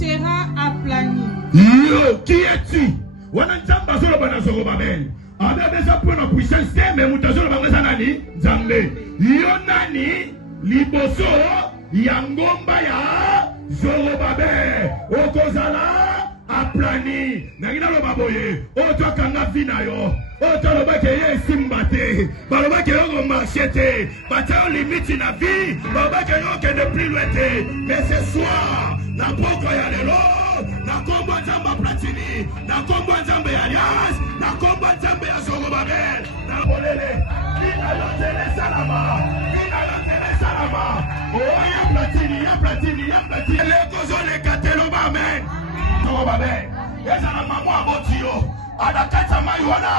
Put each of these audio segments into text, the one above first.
sera aplani. Yo, qui es-tu? Wananzamba zolo bana Zorobabel. Ada déjà pour la puissance, mais mutazo la bangeza nani? Nzambe. Yo nani? Liboso yangomba ya Zorobabel. Okozala aplani. Nangina lo baboye. Oto kanga vina yo. Oto lo bake ye simbate. Balo bake yo marchete. Bata yo limite na vie. Balo bake yo que de plus loin. Mais ce soir, na poko ya lelo. Na kombo nzamba platini, na kombo nzamba ya Alias, na kombo nzamba ya Zorobabel, na bolele, ina yotele salama, oh ya platini, leko zole katelo ba amen, Zorobabel, yesa na mamu abotio, adakata mayuana,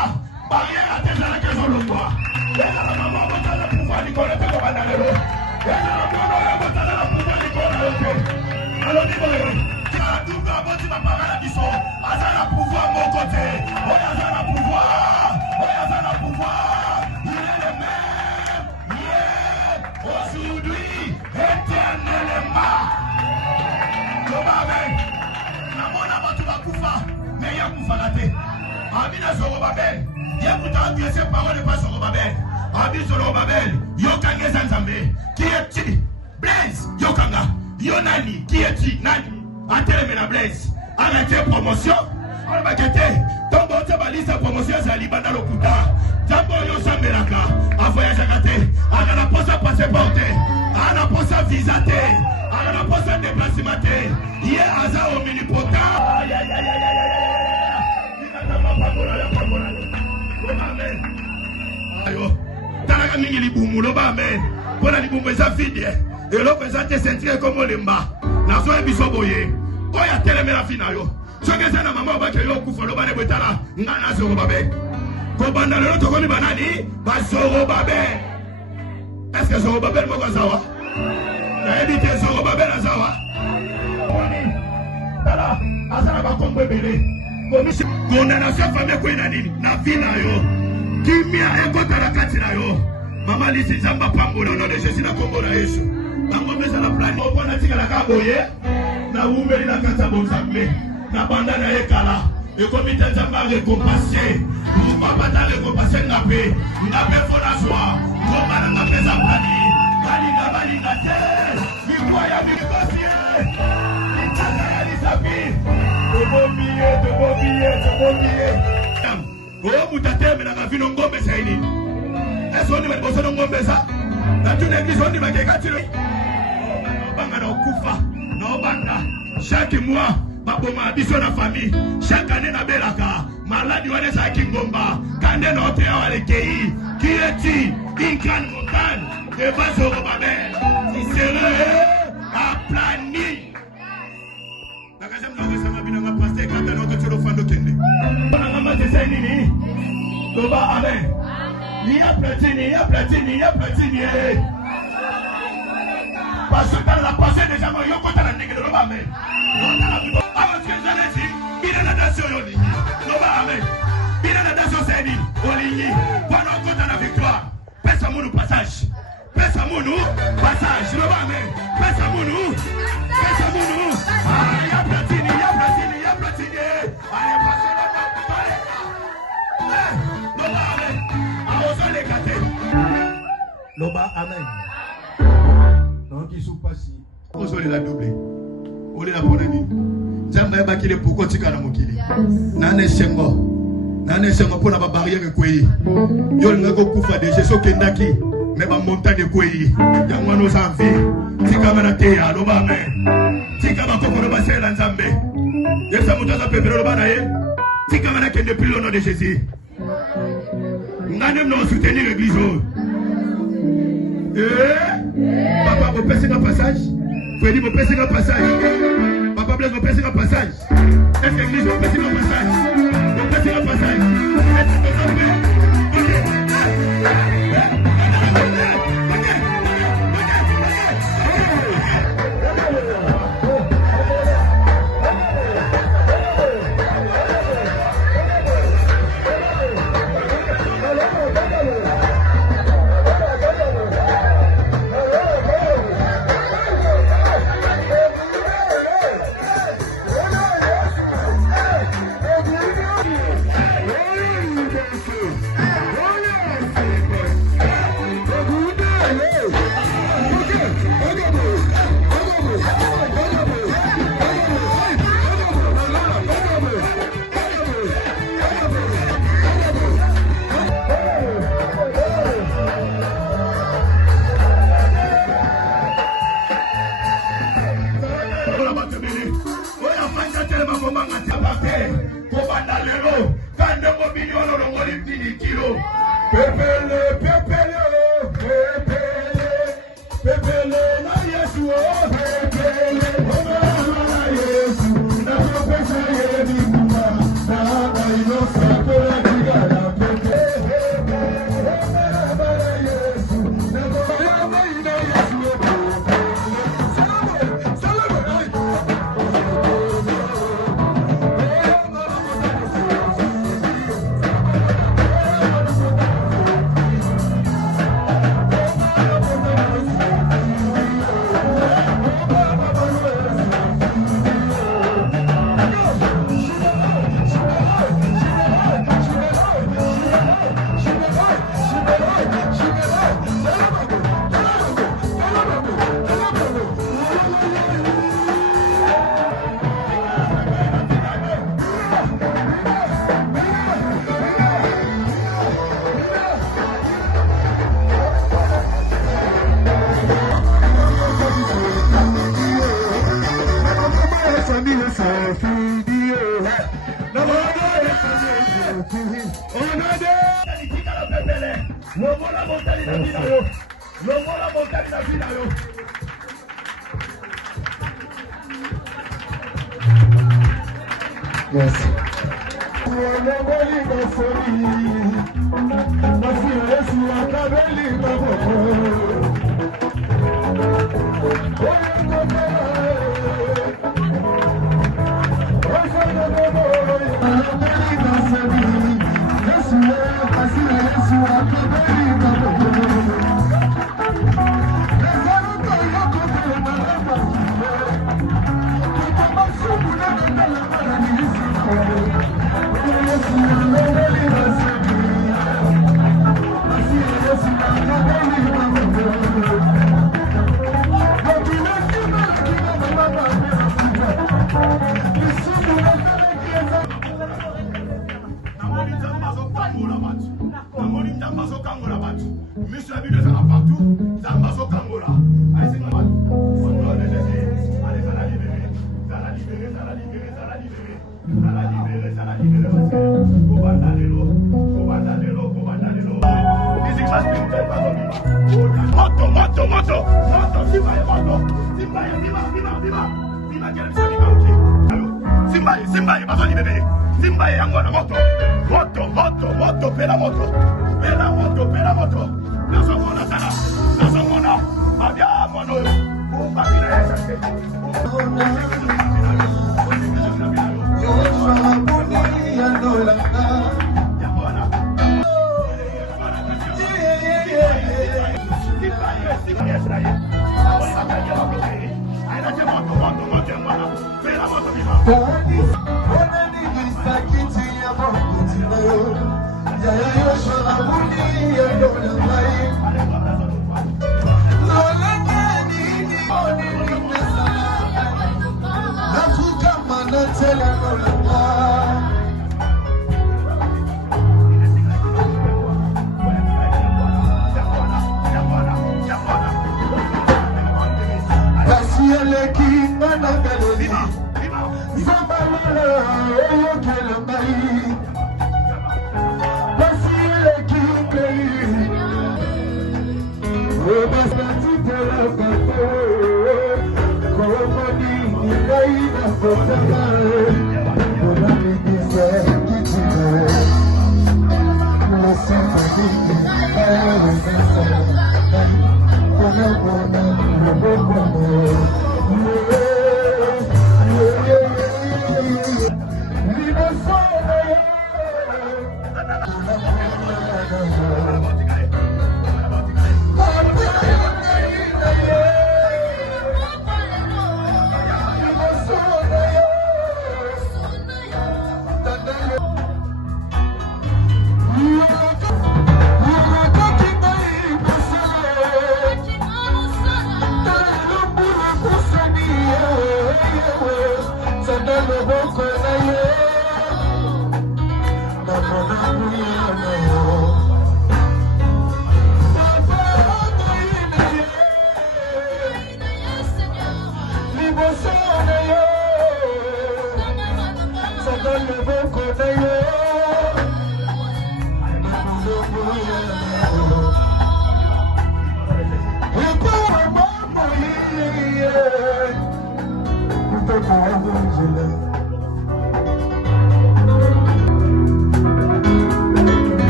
barrière ateza na kezo longwa, yesa na mamu abotala na pouvoir nikole peko bandalelo, yesa na mamu abotala na pouvoir nikole yoke, alo nibole, double aboti ma parole à biso. Azana pouvoir mon côté. Oui, azana pouvoir. Oui, azana pouvoir. Il est le même. Hier, aujourd'hui, éternellement. Amen. Namona batu bakufa. Mais ya kufa raté. Amina Zorobabel. Ya kuta adressé parole de pas Zorobabel. Amina Zorobabel. Yokange Zanzambe. Qui est-tu? Blaise. Yokanga. Yonani. Qui est-tu? Nani? Atele la Blaise. Arrêtez promotion. On va quitter. Donc on te balise la promotion. C'est Libana Lokuta. Jambo yo sambelaka. A voyage à gâter. A la poste à passeporte. A la poste à visater. A la poste à déplacement. Hier Aza au mini-pota. Aïe aïe aïe aïe aïe aïe. Ayo. Talaka mingi libumu loba amen. Pour la libumu eza vide. Et l'autre eza te sentir comme lemba. Na so ebiso boye. Oya telemela finayo. Soke sana mama obake yo kufa loba ne betala ngana Zorobabel. Ko banda lelo tokoni banani? Ba Zorobabel. Est-ce que Zorobabel moko zawa? Na ebite Zorobabel azawa. Tala azana ba kombe bele. Komisi condamnation famille ko ina nini? Na vina yo. Kimia ekota la kati na yo. Mama lisi zamba pambola no de Jésus na kombo na Yesu. Nango mesa la plan. Opo na tika la kaboye. Na umeli na kata bonzambe. Na banda na ekala. E komite nzamba récompensé. Pour papa ta récompensé ngape. Ngape fona soa. Ngoma na ngape za plani. Balinga te. Mikoya mikosie. Itaka ya lisapi. Tobomie. Oh mutateme na ngavino ngombe saini. Eso ni meboso ngombe sa. Na tune église on dit bakekatilo. Banga na okufa. Na obanga. Chaque mois, baboma biso na famille. Chaque année na belaka. Maladi wane sa kingomba. Kande na ote wale kei. Qui est-tu? Incan montagne. Devant Zorobabel. Il serait aplani. Nakasem na wesa bina nga pasteur kata na ototelo fando kende. Bana ngamba tese nini? Toba amen. Ni ya platini. Parce que dans la passée déjà moi yoko tala ndenge de loba amen. Avant que j'allais dire, bina na nation yoni. Loba amen. Bina na nation seni. Olinyi. Pendant qu'on a la victoire. Pesa munu passage. Loba amen. Pesa munu. Ah, ya platini. Allez, passez la loba amen. Aosa les gâter. Loba amen. Non, qui sont passés. On se la doublé. On est la bonne année. J'aimerais pas qu'il ait pour continuer à mokili. Nane sengo pour la barrière kwei. Yo ngako kufa de Jésus kendaki. Mais ba montagne kwei. Yangwa no sanfi. Tika mana te ya loba amen. Tika ba kokoro ba sela nzambe. Yesa mutaza pepero loba na ye. Tika mana kende pilo no de Jésus. Ngane no soutenir l'église. Papa, vous passez un passage. Freddy, vous passez un passage. Papa Blaise, vous passez un passage. Est-ce que l'église, vous passez un passage? Vous passez un passage. Est-ce que vous yo. Pepele, pepele, pepele, pepele na Yesu, pepele na Yesu. Na pesa yebi kuma, na ayo sakola digara pepele, pepele na Yesu. Na pesa na Yesu, yes. Simba yangu na moto pela moto nasomona sana abia mono kubabila yake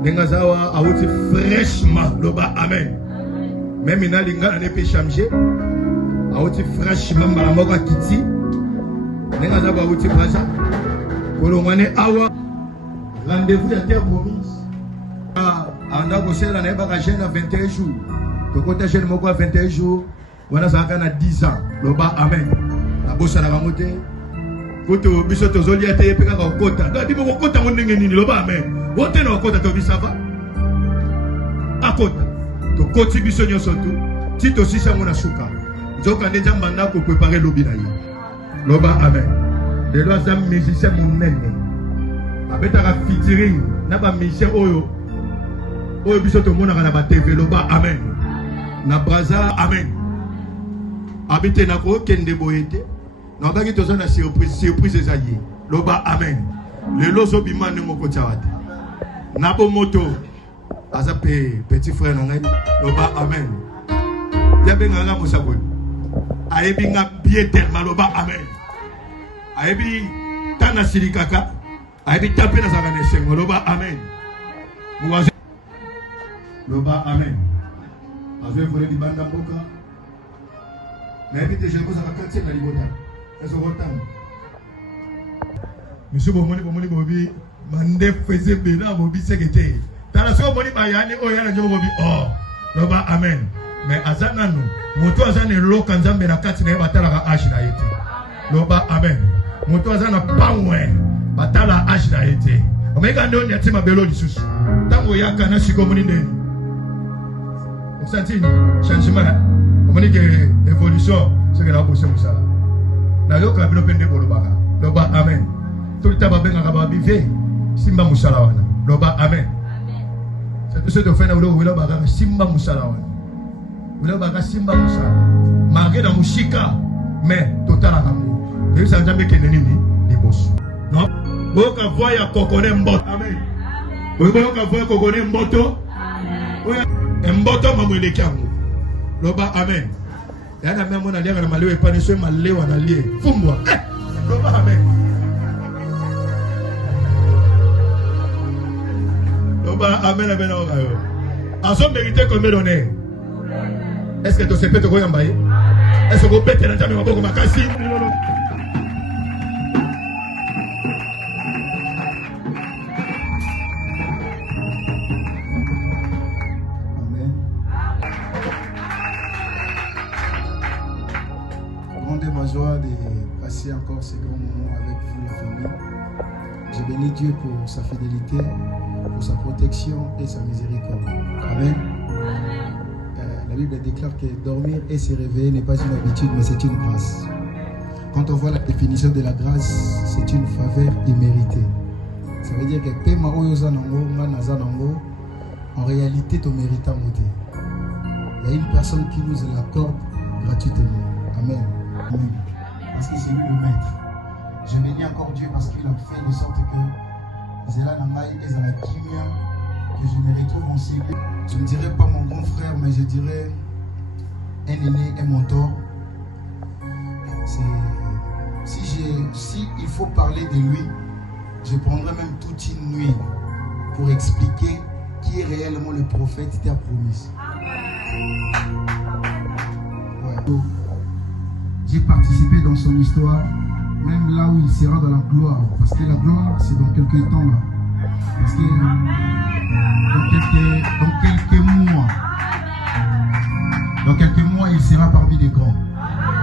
Nengazawa awuti fraîchement loba amen. Même ina linga ne peut changer. Awuti fraîchement malamoka kiti. Nengazawa awuti praja. Kolongwane awa rendez-vous ya terre promise. Anda koshela na eba jeune à 21 jours. Tokota jeune moko à 21 jours. Wana saka na 10 ans. Loba amen. La bossa na bangote. Koto biso tozolia te peka ko kota. Ngadi mo kota ngenge nini loba amen. Wote na okota to bisava akota to koti biso nyonso tu ti to sisa mona suka nzoka ndeja mbanda ko préparer lobi na ye loba amen de lo za musicien monene abetaka featuring na ba musicien oyo biso to mona na ba TV loba amen na braza amen abite na ko kende boyete na baki to na surprise ezaye loba amen le lozo bimane moko tawate Nabo moto azape petit frère nangai loba amen yabe nganga musaboni ayebi nga bien tellement loba amen ayebi tana sirikaka ayebi tape na zakane sengo loba amen muwaze loba amen azwe vole di banda mboka na yebi te jeko za katia na libota ezo rotam monsieur bomoni bobi mande faisait bena bobi sekete tala so boni bayani o yana njo bobi oh loba amen mais azana no moto azana loka nzambe na kati na batala ka ashi na yete loba amen moto azana pangwe batala ashi na yete omeka ndo nyati mabelo lisusu tango yaka na siko moni ndeni santini changement omoni ke évolution c'est que la bosse musala na yoka bino pende bolobaka loba amen tout le temps babenga ka babive simba musala wana loba amen c'est ce que fait na ulo baka simba musala wana ulo baka simba musala marqué na mushika mais total à kamu et ça jamais kende nini ni boss non boka voya kokone mboto amen boka voya kokone mboto amen mboto mamweleki yango loba amen yana memo na liaka na malewe pane so malewa na lie fumbwa loba amen amen amen amen aso mérité combien d'honneur est-ce que tu sais peut-être koyamba est-ce que peut-être na jambe maboko makasi amen. Grande est ma joie de passer encore ces grands moments avec vous la famille. Je bénis Dieu pour sa fidélité, pour sa protection et sa miséricorde. Amen. La Bible déclare que dormir et se réveiller n'est pas une habitude, mais c'est une grâce. Quand on voit la définition de la grâce, c'est une faveur imméritée. Ça veut dire que Pema Oyozanango, Manazanango, en réalité, ton mérite à monter. Il y a une personne qui nous l'accorde gratuitement. Amen. bénis encore Dieu parce qu'il a fait de sorte que Zéla Nambaï et Zala Kimia, que je me retrouve en Syrie. Je ne dirais pas mon grand frère, mais je dirais un aîné, un mentor. Si il faut parler de lui, je prendrai même toute une nuit pour expliquer qui est réellement le prophète qui t'a promis. Ouais. J'ai participé dans son histoire, même là où il sera dans la gloire. Parce que la gloire, c'est dans quelques temps là. Parce que dans quelques mois, il sera parmi les grands.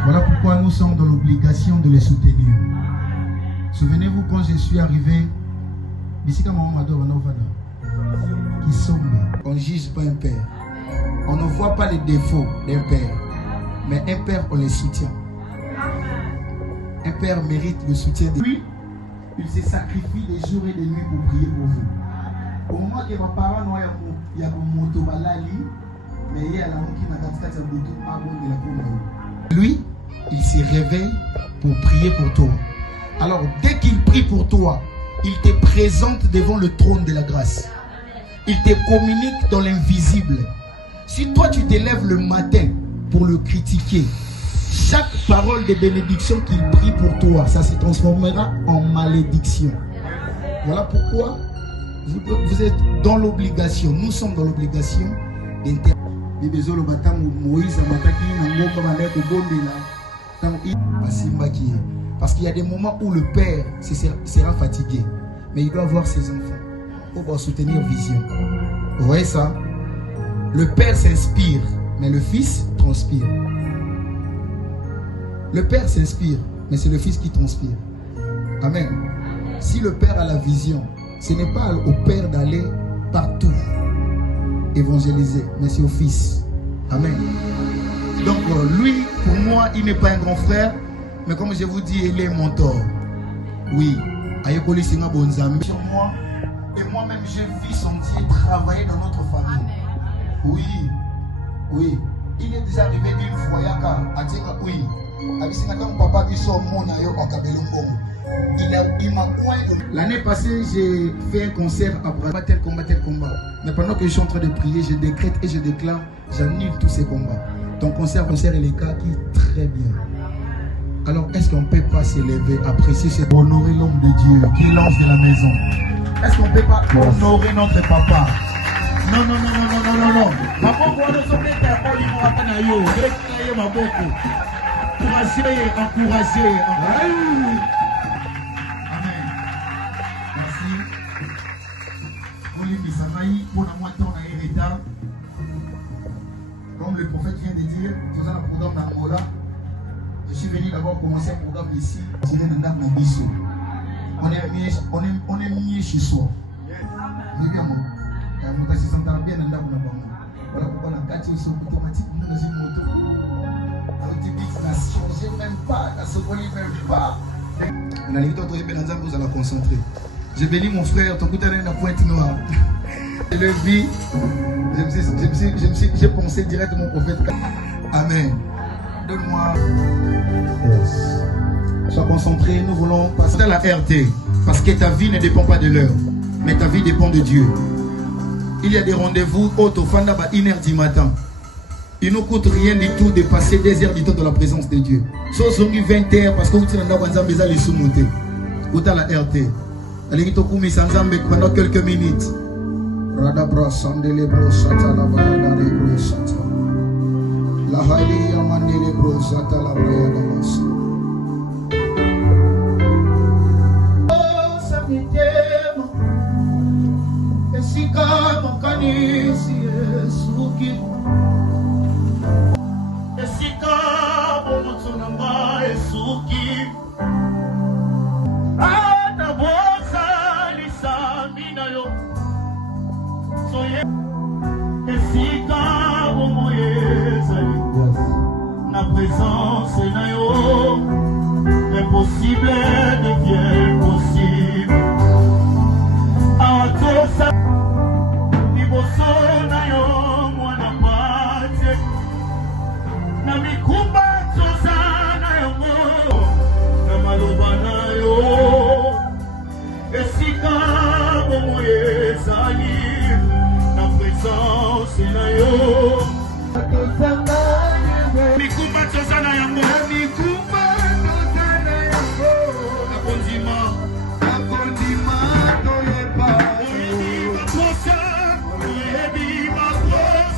Voilà pourquoi nous sommes dans l'obligation de les soutenir. Souvenez-vous quand je suis arrivé, qui sommes. On ne juge pas un père. On ne voit pas les défauts d'un père. Mais un père, on les soutient. Un père mérite le soutien de lui. Il se sacrifie des jours et des nuits pour prier pour vous. Au moment que mes parents n'ont pas moto balali, mais il y a la qui n'a pas de la. Lui, il se réveille pour prier pour toi. Alors, dès qu'il prie pour toi, il te présente devant le trône de la grâce. Il te communique dans l'invisible. Si toi, tu te lèves le matin pour le critiquer, chaque parole de bénédiction qu'il prie pour toi, ça se transformera en malédiction. Voilà pourquoi vous êtes dans l'obligation. Nous sommes dans l'obligation d'intervenir. Parce qu'il y a des moments où le père sera fatigué, mais il doit avoir ses enfants pour soutenir vision. Vous voyez ça? Le père s'inspire, mais le fils transpire. Le père s'inspire, mais c'est le fils qui transpire. Amen. Si le père a la vision, ce n'est pas au père d'aller partout évangéliser, mais c'est au fils. Amen. Donc lui, pour moi, il n'est pas un grand frère, mais comme je vous dis, il est mon mentor. Oui. Sur moi, et moi-même, j'ai vu son Dieu travailler dans notre famille. Oui. Oui. Il est déjà arrivé une fois, oui. L'année passée, j'ai fait un concert à Bras, tel combat. Mais pendant que je suis en train de prier, je décrète et je déclare, j'annule tous ces combats. Ton concert et les cas qui très bien. Alors, est-ce qu'on ne peut pas s'élever, apprécier, honorer l'homme de Dieu qui lance de la maison? Est-ce qu'on ne peut pas honorer notre papa? Non. Encourager. Amen. Merci. Comme le prophète vient de dire, faisant un programme d'Angola, je suis venu d'abord commencer un programme ici. On est mieux chez soi. Voilà pourquoi on a gâté au sol automatique. Nous dans une moto. Je n'aime pas, la seconde même pas. On a les autres vous allez concentrer. Je bénis mon frère, ton côté la pointe noire. Je le vis. J'ai pensé directement au prophète. Amen. Donne-moi. Sois concentré, nous voulons passer à la RT. Parce que ta vie ne dépend pas de l'heure, mais ta vie dépend de Dieu. Il y a des rendez-vous au Fanda à 1h du matin. Il ne coûte rien du tout de passer des heures du temps dans la présence de Dieu. Sauf 20h parce que vous avez les sous-montés. Vous avez la RT. Allez, pendant quelques minutes. La présence impossible devient possible. Na mikumba tozana yo na maloba na yo bomo ezali na présence na yo mikumba toza na yango nakondima toyeba oyebi baposa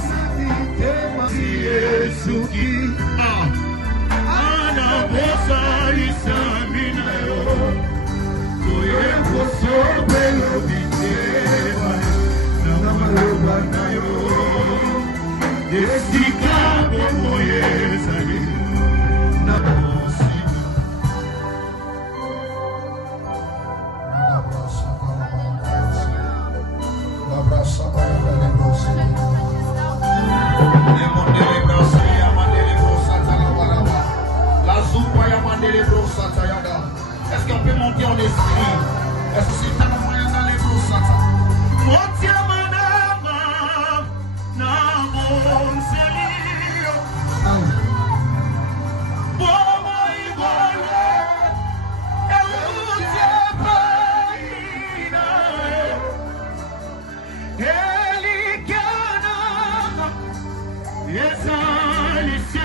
yesuki ana bosalisa mina yo toyekosobelo bitema na maloba na yo esika bomo ezali na mosika est-ce qu'on peut monter en esprit? Est-ce que c'est un moyen dans les brossata? Monte manama na bon selio. Bomo igole elutie paina elikana yesalise.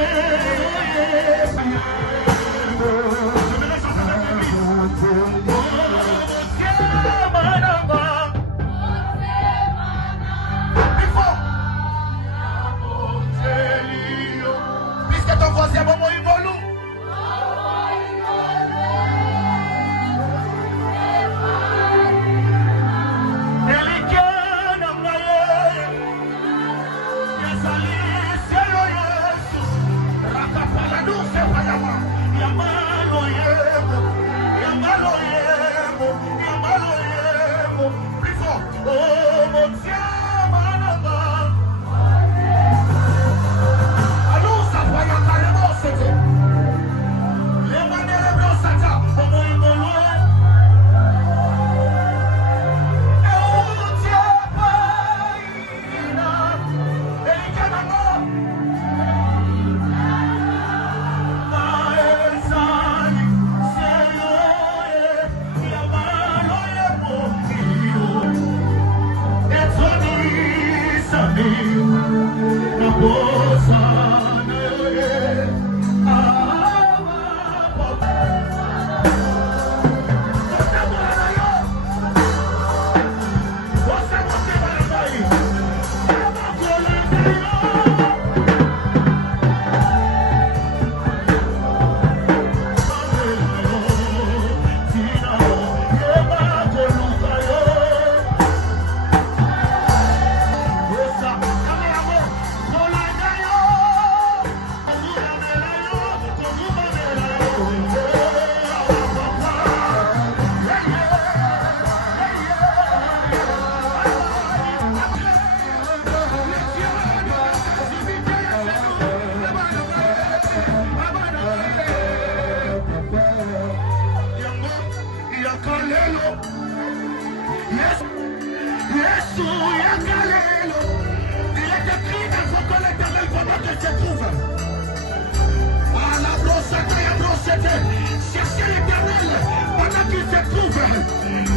Cherchez l'Éternel pendant qu'il se trouve.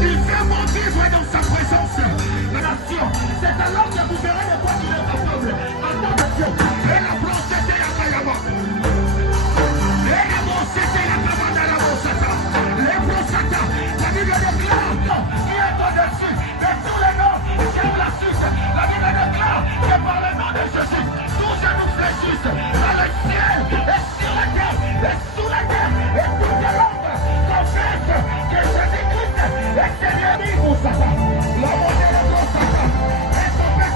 Il fait bon vivre dans sa présence. La nation, c'est alors que vous verrez de quoi il est capable. Attends de Dieu. Et la blanche était la Kayama. Et la blanche était la Kayama la Bonsata. Les Bonsata, la Bible déclare qui est au-dessus de tous les noms sur la suite. La Bible déclare que par le nom de Jésus, tous genoux fléchissent dans le ciel et sur la terre et sous la terre. Et toutes les langues confessent que Jésus-Christ est Seigneur. La monnaie de Bonsata. Et son père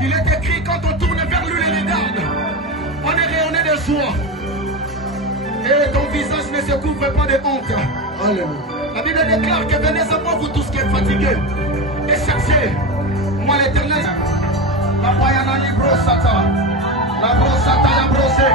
Il est écrit, quand on tourne vers lui les regarde, on est rayonné de joie. Et ton visage ne se couvre pas de honte. Alléluia. La Bible déclare que venez à moi, vous tous qui êtes fatigués, et cherchez moi l'Éternel. La Payana Libro Sata, la Brosata ya brosé.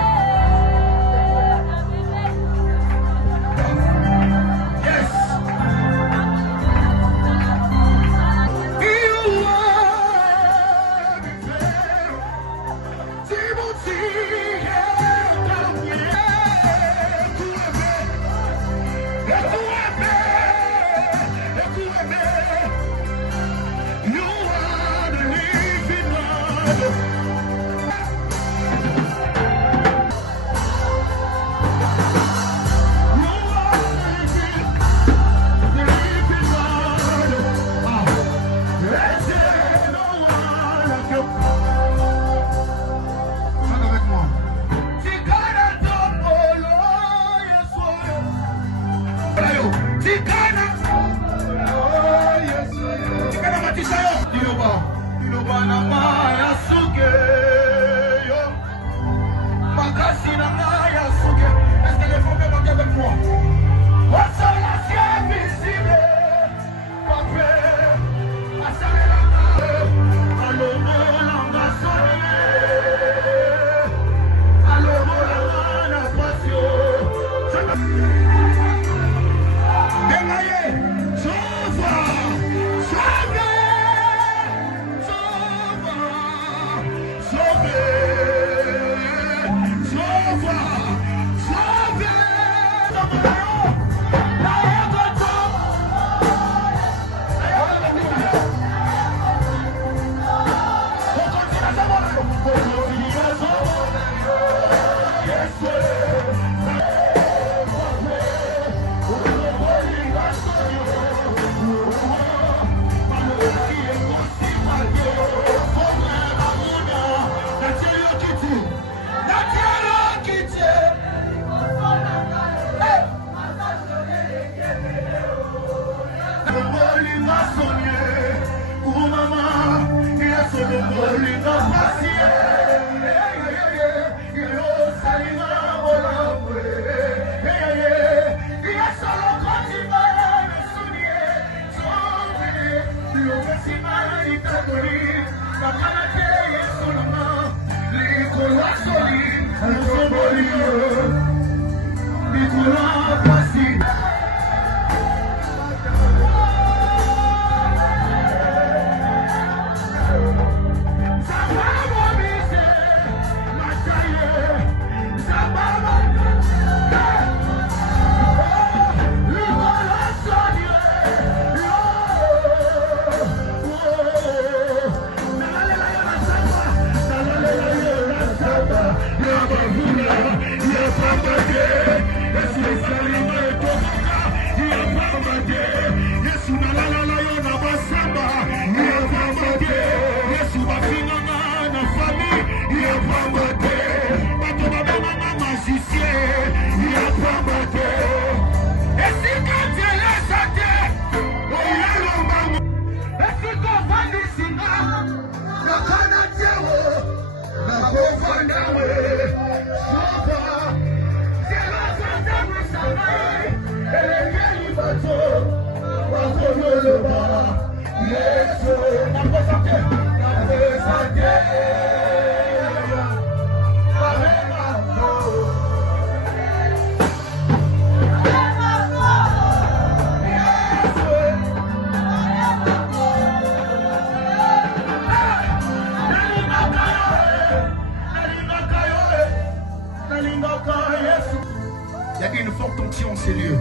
Il y a une forte tension en ces lieux.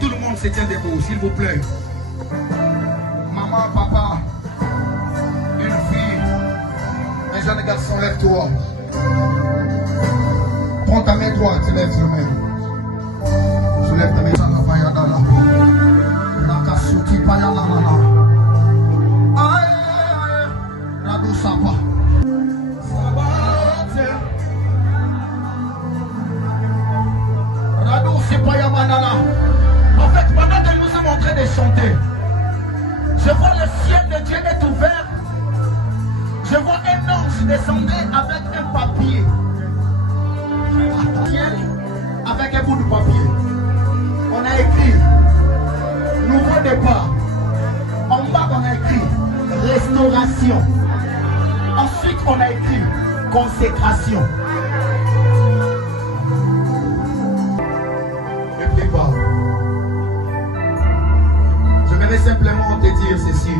Tout le monde se tient debout, s'il vous plaît. Maman, papa, une fille, jeune garçon, lève-toi. Prends ta main droite, lève ta main. Soulève ta main. Rakasuti payanana. Aïe, Radou Sapa. Radou Sipayamanana. En fait, pendant que nous sommes en train de chanter, je vois le ciel de Dieu est ouvert. Je vois un ange descendre avec un papier. Avec un bout de papier. On a écrit nouveau départ. En bas, on a écrit restauration. Ensuite, on a écrit consécration. Ne prie pas. Je voudrais simplement te dire ceci.